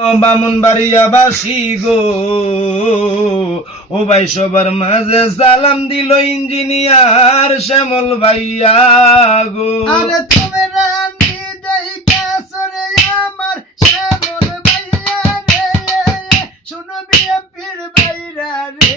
বামুনবাড়িয়াবাসী গো, ও ভাই সবার মাঝে সালাম দিল ইঞ্জিনিয়ার শ্যামল ভাইয়া গো। আরে তুমি রানী দেইকা সরে আমার শ্যামল ভাইয়া রে, শুনো বিএপির ভাইরা রে,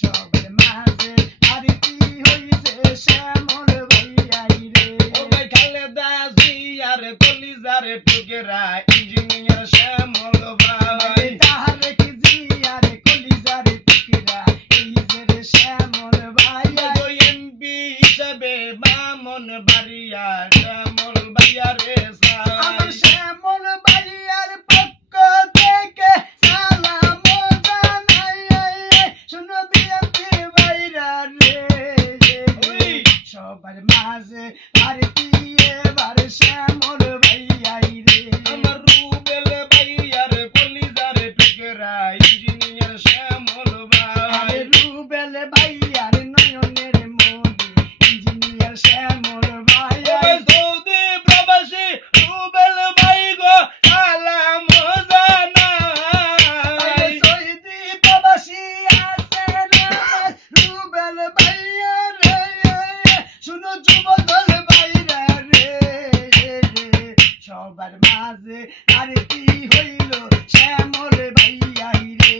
সবার মাঝে আরতি হইছে শ্যামল ভাইয়াই রে। ও ভাই খালেদা জিয়ার কলিজার টুকেরা ইঞ্জিনিয়ার শ্যামল ভাই, তাহলে কি জিয়ার কলিজার টুকরা এই যে রে শ্যামল ভাইয়া। এমপি হিসাবে বামুনবাড়িয়া শ্যামল ভাইয়া রে আমার শ্যামল ভাইয়ার পক্ষ থেকে সালাম জানাই, শুনো বিএপি ভাইরা রে, সবার মাঝে আরতি এবার শ্যামল ভাইয়াই রে। আমার রুবেল ভাইয়ার কলিজার টুকেরা ইঞ্জিনিয়ার শ্যামল ভাই, রুবেল ভাইয়ার নয়নের মনি ইঞ্জিনিয়ার শ্যামল ভাইয়া। সৌদি প্রবাসী রুবেল ভাই গো সালাম জানাই, সৌদি প্রবাসী আছেন আমার রুবেল ভাইয়া রে, শুনো যুবদল ভাইরা রে, সবার মাঝে আরতি হইল শ্যামল ভাইয়াই রে।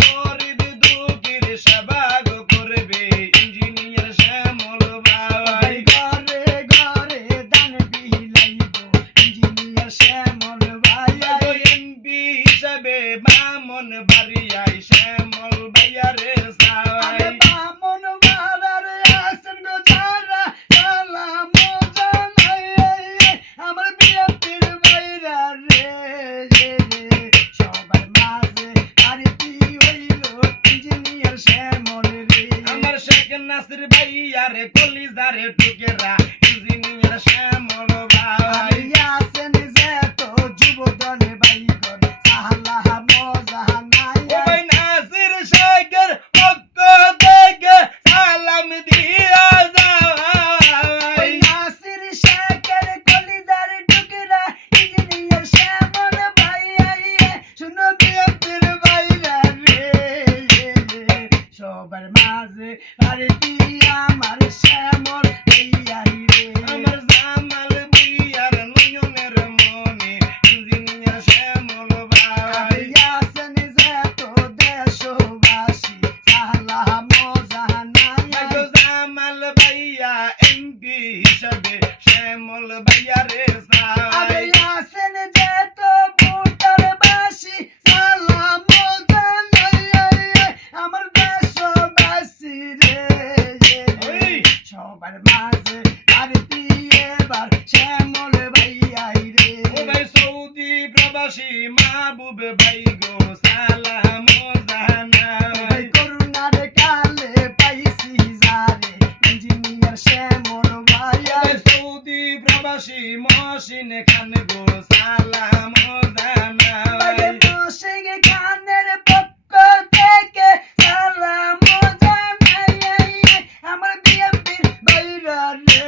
গরিব দুঃখীর সেবা গো করবে ইঞ্জিনিয়ার শ্যামল ভাই, ঘরে ঘরে দান বিলাইব ইঞ্জিনিয়ার শ্যামল ভাইয়া। এমপি হিসাবে বামুনবাড়িয়ায় শ্যামল ভাইয়া রে সাই, বামন মারার আসেন গো যারা সালাম জানাই, আমার বিএপির ভাইরা রে, সবার মাঝে আরতি হইল ইঞ্জিনিয়ার শ্যামল রে। আমার শেখ নাসির ভাইয়ার কলিজার টুকেরা ইঞ্জিনিয়ার শ্যামল ভাই, আছেন যে তো যুবদল ভাইগণ সালাহ মজানাই, ও ভাই নাসির শেখের পক্ষ থেকে সালাম দিয়া যাই, নাসির শেখের কলিজার টুকরা ইঞ্জিনিয়ার শ্যামল ভাইয়াই, শুনো বিএপির ভাইরা রে, সবার মাঝে আরতি আমার শ্যামল ভাইয়াই রে। আমার জামাল ভাইয়ার নয়নের মনে ইঞ্জিনিয়ার শ্যামল ভাই, আছেন যে তো দেশবাসী সালাহ মজানাই, জামাল ভাইয়া এমপি হিসাবে শ্যামল ভাইয়া রে সাই, আছেন যে তো ভোটারবাসী সালাম জানাই, আমার দেশবাসী রে, সবার মাঝে আরতি এবার শ্যামল ভাইয়াই রে। ও ভাই সৌদি প্রবাসী মাহবুব ভাই গো সালাম জানাই, করুণার কালে পাইছি যারে ইঞ্জিনিয়ার শ্যামল ভাইয়া। সৌদি প্রবাসী মহসিন খান গো সালাম জানাই, সিং খানের পক্ষ থেকে সালাম জানাই, আমার বিএপির ভাইরা রে,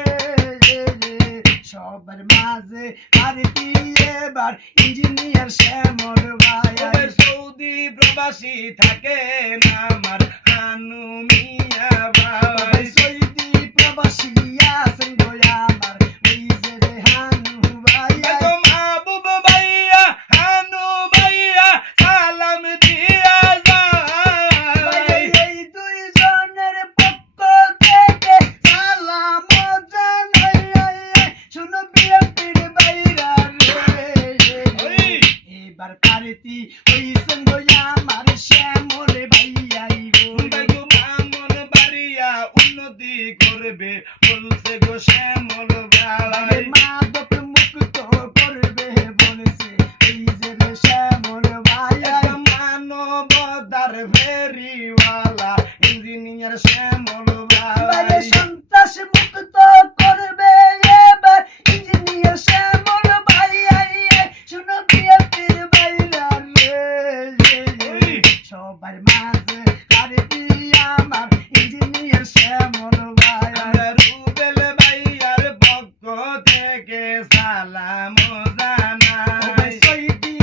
সবার মাঝে আরতি এবার ইঞ্জিনিয়ার শ্যামল ভাইয়া। সৌদি প্রবাসী থাকেন আমার হানু মিয়া ভাই, সৌদি প্রবাসী আছেন গো আমার ওই যে রে হানু ভাইয়া। মাহবুব ভাইয়া হানু ভাইয়া সালাম দিয়া যাই, এই দুইজনের পক্ষ থেকে সালাম জানাই, শুনো বিএপির ভাইরা রে, এবার আরতি হইছেন গো আমার শ্যামল ভাইয়াই গো। বামুনবাড়িয়া উন্নতি করবে বলছে গো শ্যামল ভাই, মাদক মুক্ত করবে বলেছে এই যে রে শ্যামল ভাইয়া। মানবতার ফেরিওয়ালা ইঞ্জিনিয়ার শ্যামল ভাই, সন্ত্রাস মুক্ত করবে এবার ইঞ্জিনিয়ার শ্যামল ভাইয়াই, শুনো বিএপির ভাইরা রে, সবার মাঝে আরতি আমার ইঞ্জিনিয়ার শ্যামল ভাইয়া। রুবেল ভাইয়ার পক্ষ থেকে সালাম জানাই, সৈদি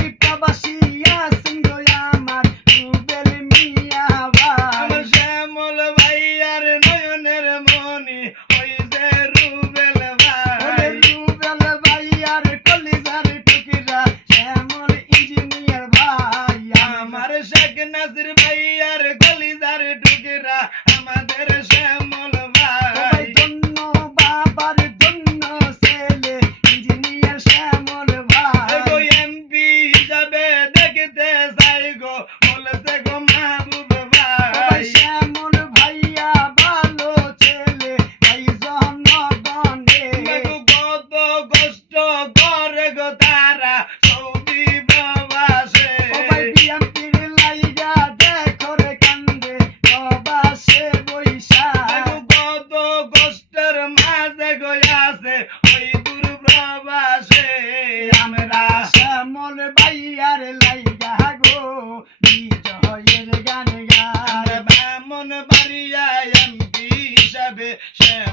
যাবে শ্যামল